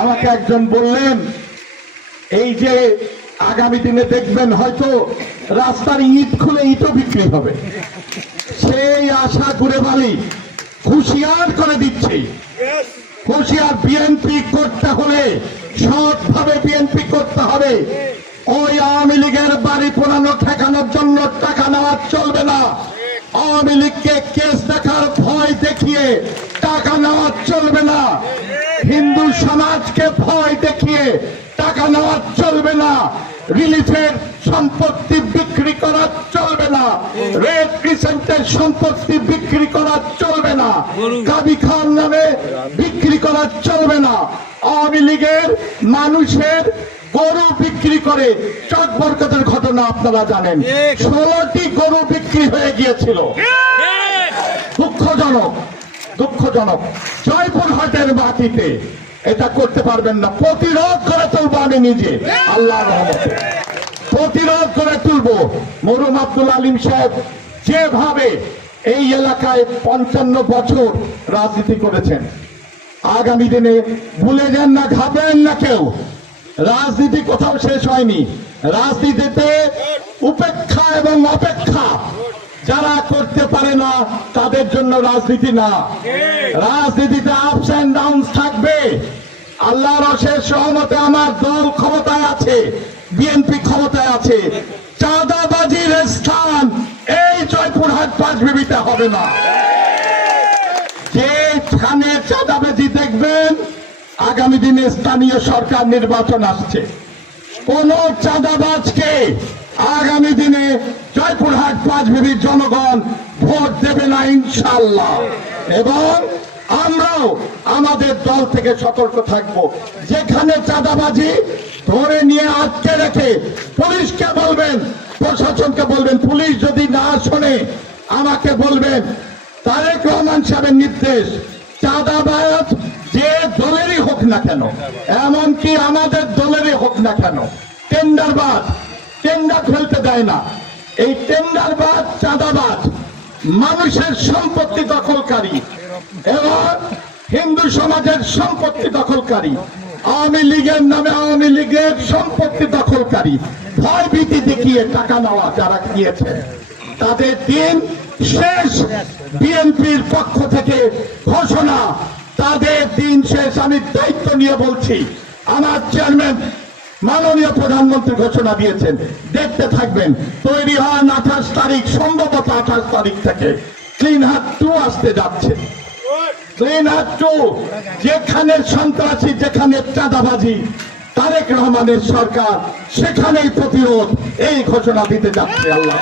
আমাকে একজন বললেন, এই যে আগামী দিনে দেখবেন হয়তো রাস্তার ইট খুলে ইটও বিক্রি হবে, সেই আশা ঘুরে বালি হুঁশিয়ার করে দিচ্ছি। হুঁশিয়ার, বিএনপি করতে হলে সৎভাবে বিএনপি করতে হবে। ওই আওয়ামী লীগের বাড়ি পোড়ানো ঠেকানোর জন্য টাকা নেওয়া চলবে না। আওয়ামী লীগকে কেস দেখার ভয় দেখিয়ে টাকা নেওয়া চলবে না। হিন্দু সমাজকে ভয় দেখিয়ে টাকা নেওয়া চলবে না। রিলিফের সম্পত্তি বিক্রি করা চলবে না। রেড ক্রিসেন্টের সম্পত্তি বিক্রি করা চলবে না। কাবি খান নামে বিক্রি করা চলবে না। আওয়ামী লীগের মানুষের গরু বিক্রি করে চক বরকতের ঘটনা আপনারা জানেন। 16টি গরু বিক্রি হয়ে গিয়েছিল। দুঃখজনক, দুঃখজনক। জয়পুরহাটের মাটিতে এটা করতে পারবেন না। প্রতিরোধ করে তুলবো আমি নিজে, আল্লাহর রহমতে প্রতিরোধ করে তুলবো। মরহুম আব্দুল আলিম সাহেব যেভাবে এই এলাকায় 55 বছর রাজনীতি করেছেন, আগামী দিনে ভুলে যান না, ঘাবড়েন না কেউ। রাজনীতি কোথাও শেষ হয়নি। রাজনীতিতে উপেক্ষা এবং অপেক্ষা যারা করতে পারে না তাদের জন্য রাজনীতি না। রাজনীতিতে আপস এন্ড ডাউনস থাকবে। আল্লাহর অশেষ রহমতে আমার দল ক্ষমতায় আছে, বিএনপি ক্ষমতায় আছে। চাঁদাবাজির স্থান এই জয়পুরহাট পাঁচবিবিতে হবে না। যেখানে চাঁদাবাজি দেখবেন, আগামী দিনে স্থানীয় সরকার নির্বাচন আসছে, কোন চাঁদাবাজকে আগামী দিনে জয়পুরহাট পাঁচবিবির জনগণ ভোট দেবে না ইনশাআল্লাহ। এবং আমরাও আমাদের দল থেকে সতর্ক থাকব। যেখানে চাঁদাবাজি ধরে নিয়ে আটকে রেখে পুলিশকে বলবেন, প্রশাসনকে বলবেন, পুলিশ যদি না শোনে আমাকে বলবেন। তারেক রহমান সাহেবের নির্দেশ, চাঁদাবাজ যে দলেরই হোক না কেন, এমনকি আমাদের দলেরই হোক না কেন, টেন্ডারবাজ, টেন্ডার ফেলতে দেয় না। এই টেন্ডারবাজ, চাঁদাবাজ, মানুষের সম্পত্তি দখলকারী এবং হিন্দু সমাজের সম্পত্তি দখলকারী, আওয়ামী লীগের নামে আওয়ামী লীগের সম্পত্তি দখলকারী, ভয় ভীতি দেখিয়ে টাকা নেওয়া যারা দিয়েছে, তাদের দিন শেষ। বিএনপির পক্ষ থেকে ঘোষণা, তাদের দিন শেষ। আমি দায়িত্ব নিয়ে বলছি, আমার চেয়ারম্যান মাননীয় প্রধানমন্ত্রী ঘোষণা দিয়েছেন, দেখতে থাকবেন। তৈরি হন 28 তারিখ, সম্ভবত 28 তারিখ থেকে ক্লিন হাট 2 আসতে যাচ্ছে। ক্লিন হাট 2, যেখানে সন্ত্রাসী, যেখানে চাঁদাবাজি, তারেক রহমানের সরকার সেখানেই প্রতিরোধ, এই ঘোষণা দিতে যাচ্ছে। আল্লাহ।